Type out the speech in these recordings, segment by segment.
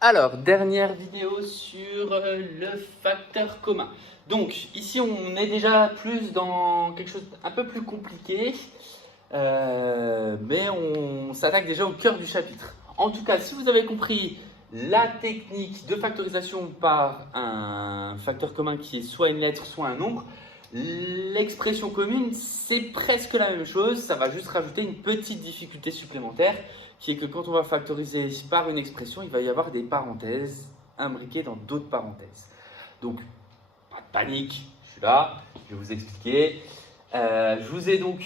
Alors, dernière vidéo sur le facteur commun. Donc, ici, on est déjà plus dans quelque chose d'un peu plus compliqué, mais on s'attaque déjà au cœur du chapitre. En tout cas, si vous avez compris la technique de factorisation par un facteur commun qui est soit une lettre, soit un nombre, l'expression commune, c'est presque la même chose. Ça va juste rajouter une petite difficulté supplémentaire qui est que quand on va factoriser par une expression, il va y avoir des parenthèses imbriquées dans d'autres parenthèses. Donc, pas de panique, je suis là, je vais vous expliquer. Je vous ai donc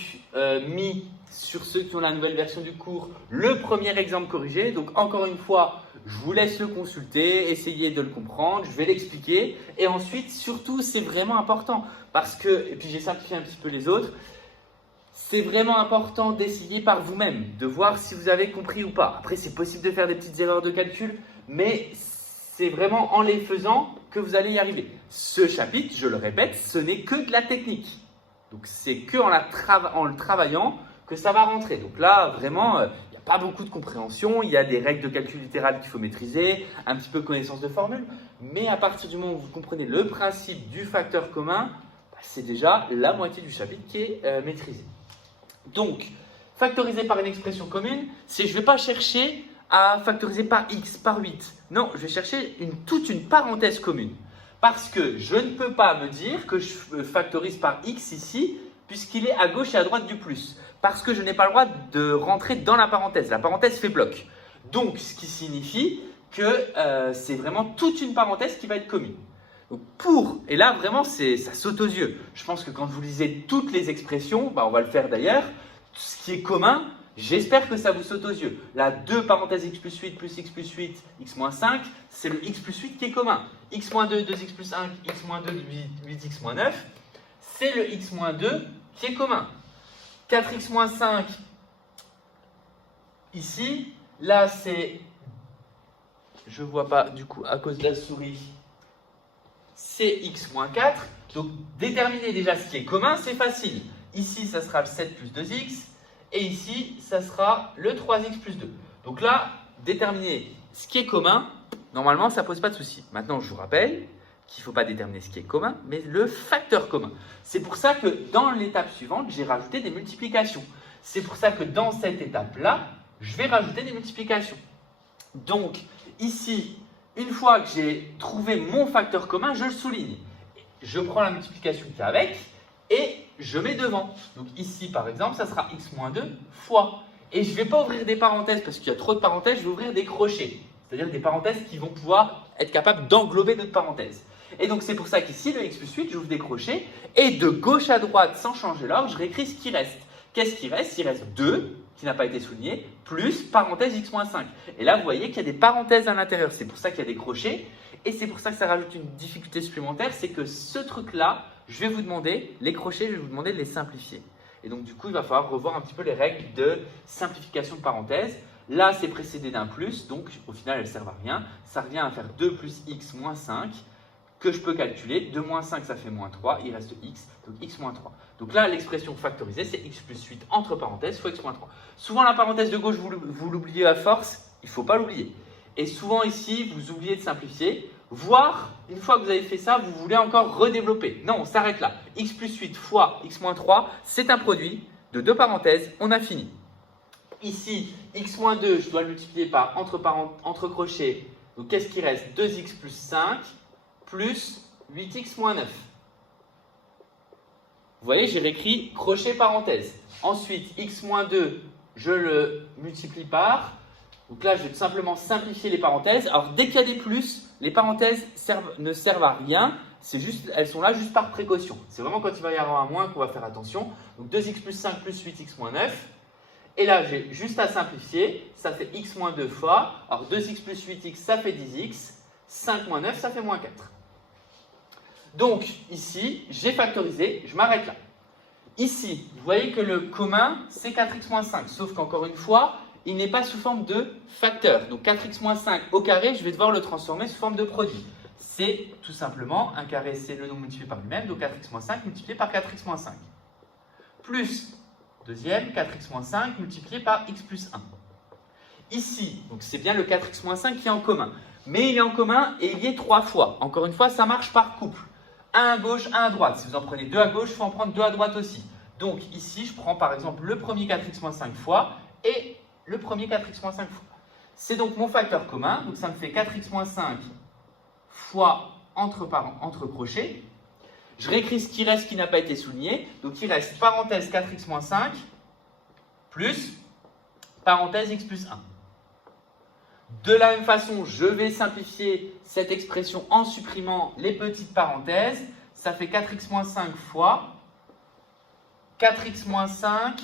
mis sur ceux qui ont la nouvelle version du cours le premier exemple corrigé. Donc, encore une fois, je vous laisse le consulter, essayez de le comprendre, je vais l'expliquer. Et ensuite, surtout, c'est vraiment important parce que, et puis j'ai simplifié un petit peu les autres, c'est vraiment important d'essayer par vous-même, de voir si vous avez compris ou pas. Après, c'est possible de faire des petites erreurs de calcul, mais c'est vraiment en les faisant que vous allez y arriver. Ce chapitre, je le répète, ce n'est que de la technique. Donc, c'est que en le travaillant que ça va rentrer. Donc là, vraiment, il n'y a pas beaucoup de compréhension. Il y a des règles de calcul littéral qu'il faut maîtriser, un petit peu de connaissance de formules. Mais à partir du moment où vous comprenez le principe du facteur commun, c'est déjà la moitié du chapitre qui est maîtrisée. Donc, factoriser par une expression commune, c'est je ne vais pas chercher à factoriser par x, par 8. Non, je vais chercher toute une parenthèse commune. Parce que je ne peux pas me dire que je factorise par x ici, puisqu'il est à gauche et à droite du plus. Parce que je n'ai pas le droit de rentrer dans la parenthèse. La parenthèse fait bloc. Donc, ce qui signifie que c'est vraiment toute une parenthèse qui va être commune. Et là vraiment ça saute aux yeux. Je pense que quand vous lisez toutes les expressions, on va le faire d'ailleurs, ce qui est commun, j'espère que ça vous saute aux yeux. Là, 2 parenthèses x plus 8 plus x plus 8, x moins 5, c'est le x plus 8 qui est commun. x moins 2, 2x plus 1, x moins 2, 8x moins 9, c'est le x moins 2 qui est commun. 4x moins 5, ici, là c'est, je ne vois pas du coup à cause de la souris, c'est x moins 4. Donc, déterminer déjà ce qui est commun, c'est facile. Ici, ça sera le 7 plus 2x. Et ici, ça sera le 3x plus 2. Donc là, déterminer ce qui est commun, normalement, ça ne pose pas de souci. Maintenant, je vous rappelle qu'il ne faut pas déterminer ce qui est commun, mais le facteur commun. C'est pour ça que dans l'étape suivante, j'ai rajouté des multiplications. C'est pour ça que dans cette étape-là, je vais rajouter des multiplications. Donc, ici, une fois que j'ai trouvé mon facteur commun, je le souligne. Je prends la multiplication qu'il y a avec et je mets devant. Donc ici, par exemple, ça sera x moins 2 fois. Et je ne vais pas ouvrir des parenthèses parce qu'il y a trop de parenthèses, je vais ouvrir des crochets. C'est-à-dire des parenthèses qui vont pouvoir être capables d'englober d'autres parenthèses. Et donc c'est pour ça qu'ici, le x plus 8, j'ouvre des crochets. Et de gauche à droite, sans changer l'ordre, je réécris ce qui reste. Qu'est-ce qui reste? Il reste 2, qui n'a pas été souligné, plus parenthèse x moins 5. Et là, vous voyez qu'il y a des parenthèses à l'intérieur. C'est pour ça qu'il y a des crochets. Et c'est pour ça que ça rajoute une difficulté supplémentaire. C'est que ce truc-là, je vais vous demander, les crochets, je vais vous demander de les simplifier. Et donc, du coup, il va falloir revoir un petit peu les règles de simplification de parenthèses. Là, c'est précédé d'un plus. Donc, au final, elles ne servent à rien. Ça revient à faire 2 plus x moins 5 que je peux calculer. 2 moins 5, ça fait moins 3. Il reste x. Donc, x moins 3. Donc là, l'expression factorisée, c'est x plus 8 entre parenthèses fois x moins 3. Souvent, la parenthèse de gauche, vous l'oubliez à force. Il ne faut pas l'oublier. Et souvent, ici, vous oubliez de simplifier. Voire, une fois que vous avez fait ça, vous voulez encore redévelopper. Non, on s'arrête là. X plus 8 fois x moins 3, c'est un produit de 2 parenthèses. On a fini. Ici, x moins 2, je dois le multiplier par entre crochets. Donc, qu'est-ce qui reste? 2x plus 5 plus 8x moins 9. Vous voyez, j'ai réécrit crochet parenthèse. Ensuite, x moins 2, je le multiplie par. Donc là, je vais tout simplement simplifier les parenthèses. Alors, dès qu'il y a des plus, les parenthèses ne servent à rien. Elles sont là juste par précaution. C'est vraiment quand il va y avoir un moins qu'on va faire attention. Donc, 2x plus 5 plus 8x moins 9. Et là, j'ai juste à simplifier. Ça fait x moins 2 fois. Alors, 2x plus 8x, ça fait 10x. 5 moins 9, ça fait moins 4. Donc, ici, j'ai factorisé, je m'arrête là. Ici, vous voyez que le commun, c'est 4x moins 5. Sauf qu'encore une fois, il n'est pas sous forme de facteur. Donc, 4x moins 5 au carré, je vais devoir le transformer sous forme de produit. C'est tout simplement, un carré, c'est le nombre multiplié par lui-même. Donc, 4x moins 5 multiplié par 4x moins 5. Plus, deuxième, 4x moins 5 multiplié par x plus 1. ici, donc c'est bien le 4x-5 qui est en commun. Mais il est en commun et il y est 3 fois. Encore une fois, ça marche par couple. Un à gauche, un à droite. Si vous en prenez 2 à gauche, il faut en prendre 2 à droite aussi. Donc ici, je prends par exemple le premier 4x-5 fois et le premier 4x-5 fois. C'est donc mon facteur commun. Donc ça me fait 4x-5 fois entre crochets. Je réécris ce qui reste qui n'a pas été souligné. Donc il reste parenthèse 4x-5 plus parenthèse x plus 1. De la même façon, je vais simplifier cette expression en supprimant les petites parenthèses. Ça fait 4x-5 fois 4x-5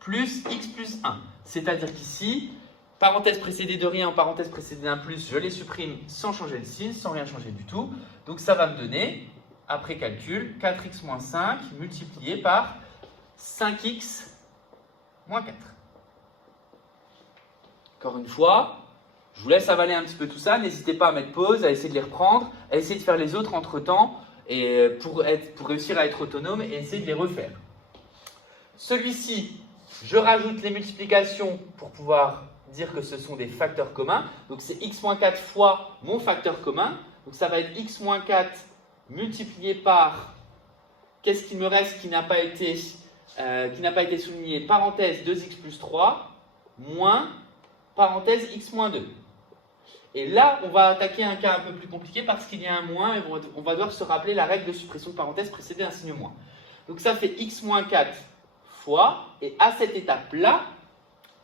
plus x plus 1. C'est-à-dire qu'ici, parenthèse précédée de rien, parenthèse précédée d'un plus, je les supprime sans changer le signe, sans rien changer du tout. Donc ça va me donner, après calcul, 4x-5 multiplié par 5x moins 4. Encore une fois, je vous laisse avaler un petit peu tout ça. N'hésitez pas à mettre pause, à essayer de les reprendre, à essayer de faire les autres entre-temps et pour réussir à être autonome et essayer de les refaire. Celui-ci, je rajoute les multiplications pour pouvoir dire que ce sont des facteurs communs. Donc c'est x-4 fois mon facteur commun. Donc ça va être x-4 multiplié par, qu'est-ce qui me reste qui n'a pas été souligné, parenthèse 2x plus 3, moins parenthèse x moins 2. Et là, on va attaquer un cas un peu plus compliqué parce qu'il y a un moins et on va devoir se rappeler la règle de suppression de parenthèse précédée d'un signe moins. Donc ça fait x moins 4 fois, et à cette étape-là,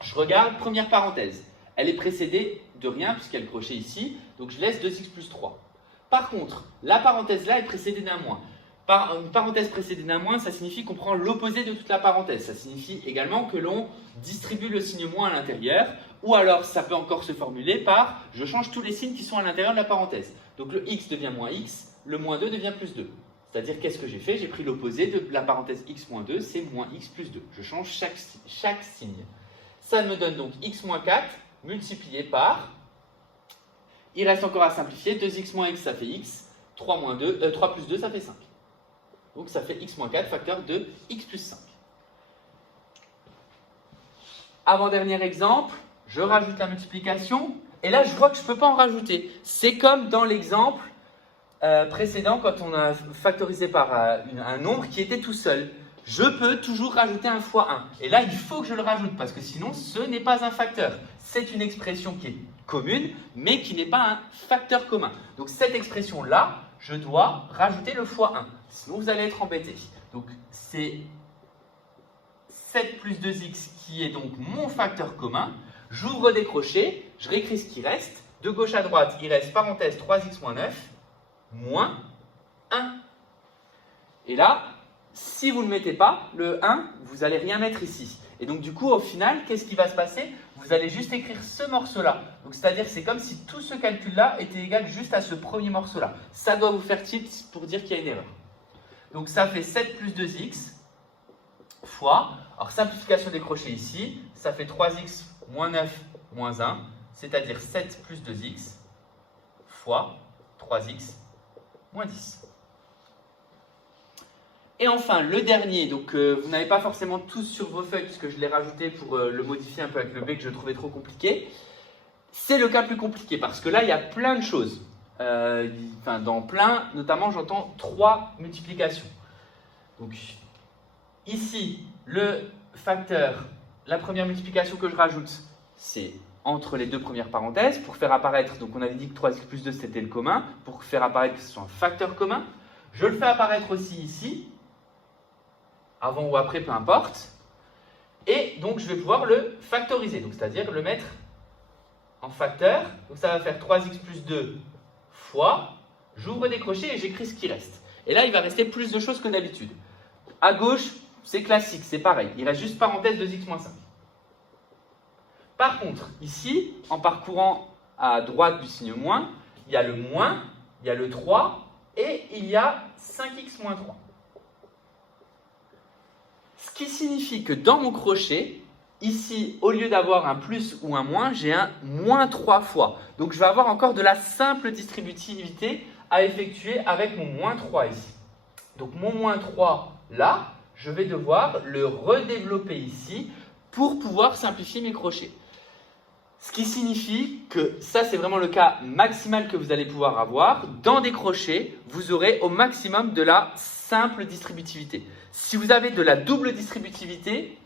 je regarde première parenthèse. Elle est précédée de rien puisqu'il y a le crochet ici, donc je laisse 2x plus 3. Par contre, la parenthèse là est précédée d'un moins. Une parenthèse précédée d'un moins, ça signifie qu'on prend l'opposé de toute la parenthèse. Ça signifie également que l'on distribue le signe moins à l'intérieur, ou alors ça peut encore se formuler par je change tous les signes qui sont à l'intérieur de la parenthèse. Donc le x devient moins x, le moins 2 devient plus 2. C'est-à-dire qu'est-ce que j'ai fait? J'ai pris l'opposé de la parenthèse x moins 2, c'est moins x plus 2. Je change chaque signe. Ça me donne donc x moins 4 multiplié par, il reste encore à simplifier, 2x moins x ça fait x, 3 plus 2 ça fait 5. Donc ça fait x moins 4 facteur de x plus 5. Avant-dernier exemple, je rajoute la multiplication. Et là, je vois que je ne peux pas en rajouter. C'est comme dans l'exemple précédent quand on a factorisé par un nombre qui était tout seul. Je peux toujours rajouter un fois 1. Et là, il faut que je le rajoute parce que sinon, ce n'est pas un facteur. C'est une expression qui est commune, mais qui n'est pas un facteur commun. Donc cette expression-là, je dois rajouter le fois 1. Sinon, vous allez être embêté. Donc, c'est 7 plus 2x qui est donc mon facteur commun. J'ouvre des crochets, je réécris ce qui reste. De gauche à droite, il reste parenthèse 3x moins 9 moins 1. Et là, si vous ne le mettez pas, le 1, vous n'allez rien mettre ici. Et donc, du coup, au final, qu'est-ce qui va se passer? Vous allez juste écrire ce morceau-là. Donc, c'est-à-dire c'est comme si tout ce calcul-là était égal juste à ce premier morceau-là. Ça doit vous faire tilt pour dire qu'il y a une erreur. Donc, ça fait 7 plus 2x fois, alors simplification des crochets ici, ça fait 3x moins 9 moins 1, c'est-à-dire 7 plus 2x fois 3x moins 10. Et enfin, le dernier, donc vous n'avez pas forcément tous sur vos feuilles puisque je l'ai rajouté pour le modifier un peu avec le B que je trouvais trop compliqué. C'est le cas plus compliqué parce que là, il y a plein de choses. Dans plein, notamment, j'entends 3 multiplications. Donc, ici, le facteur, la première multiplication que je rajoute, c'est entre les deux premières parenthèses pour faire apparaître, donc on avait dit que 3x plus 2 c'était le commun, pour faire apparaître que ce soit un facteur commun. Je le fais apparaître aussi ici, avant ou après, peu importe. Et donc je vais pouvoir le factoriser, donc c'est-à-dire le mettre en facteur. Donc ça va faire 3x plus 2 fois, j'ouvre des crochets et j'écris ce qui reste. Et là, il va rester plus de choses que d'habitude. À gauche, c'est classique, c'est pareil. Il reste juste parenthèse 2x moins 5. Par contre, ici, en parcourant à droite du signe moins, il y a le moins, il y a le 3 et il y a 5x moins 3. Ce qui signifie que dans mon crochet, ici, au lieu d'avoir un plus ou un moins, j'ai un moins 3 fois. Donc, je vais avoir encore de la simple distributivité à effectuer avec mon moins 3 ici. Donc, mon moins 3, là, je vais devoir le redévelopper ici pour pouvoir simplifier mes crochets. Ce qui signifie que ça, c'est vraiment le cas maximal que vous allez pouvoir avoir. Dans des crochets, vous aurez au maximum de la simple distributivité. Si vous avez de la double distributivité,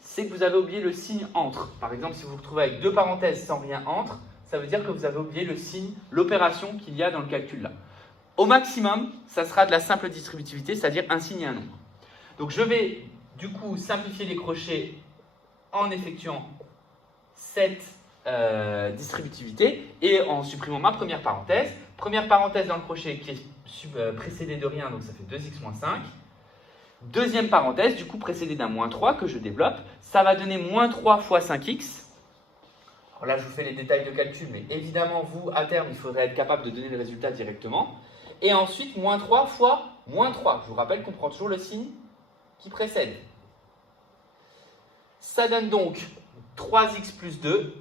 c'est que vous avez oublié le signe entre. Par exemple, si vous vous retrouvez avec deux parenthèses sans rien entre, ça veut dire que vous avez oublié le signe, l'opération qu'il y a dans le calcul là. Au maximum, ça sera de la simple distributivité, c'est-à-dire un signe et un nombre. Donc je vais du coup simplifier les crochets en effectuant cette distributivité et en supprimant ma première parenthèse. Première parenthèse dans le crochet qui est précédée de rien, donc ça fait 2x moins 5. Deuxième parenthèse, du coup précédée d'un moins 3 que je développe, ça va donner moins 3 fois 5x. Alors là, je vous fais les détails de calcul, mais évidemment, vous, à terme, il faudrait être capable de donner le résultat directement. Et ensuite, moins 3 fois moins 3. Je vous rappelle qu'on prend toujours le signe qui précède. Ça donne donc 3x plus 2,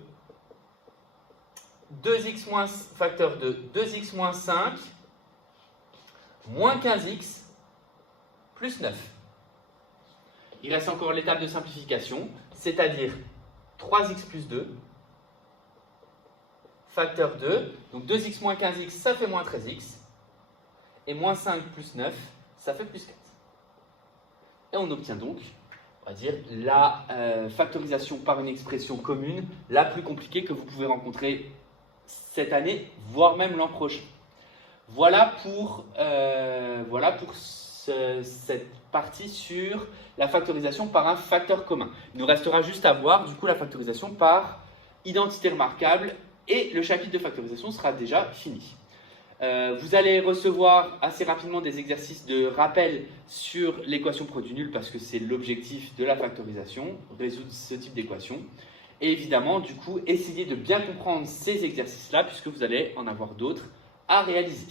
2x moins facteur de 2x moins 5, moins 15x, plus 9. Il reste encore l'étape de simplification, c'est-à-dire 3x plus 2, facteur 2, donc 2x moins 15x, ça fait moins 13x, et moins 5 plus 9, ça fait plus 4. Et on obtient donc, on va dire, la factorisation par une expression commune la plus compliquée que vous pouvez rencontrer cette année, voire même l'an prochain. Voilà pour cette partie sur la factorisation par un facteur commun. Il nous restera juste à voir du coup la factorisation par identité remarquable et le chapitre de factorisation sera déjà fini. Vous allez recevoir assez rapidement des exercices de rappel sur l'équation produit nul parce que c'est l'objectif de la factorisation, résoudre ce type d'équation. Et évidemment, du coup, essayez de bien comprendre ces exercices-là puisque vous allez en avoir d'autres à réaliser.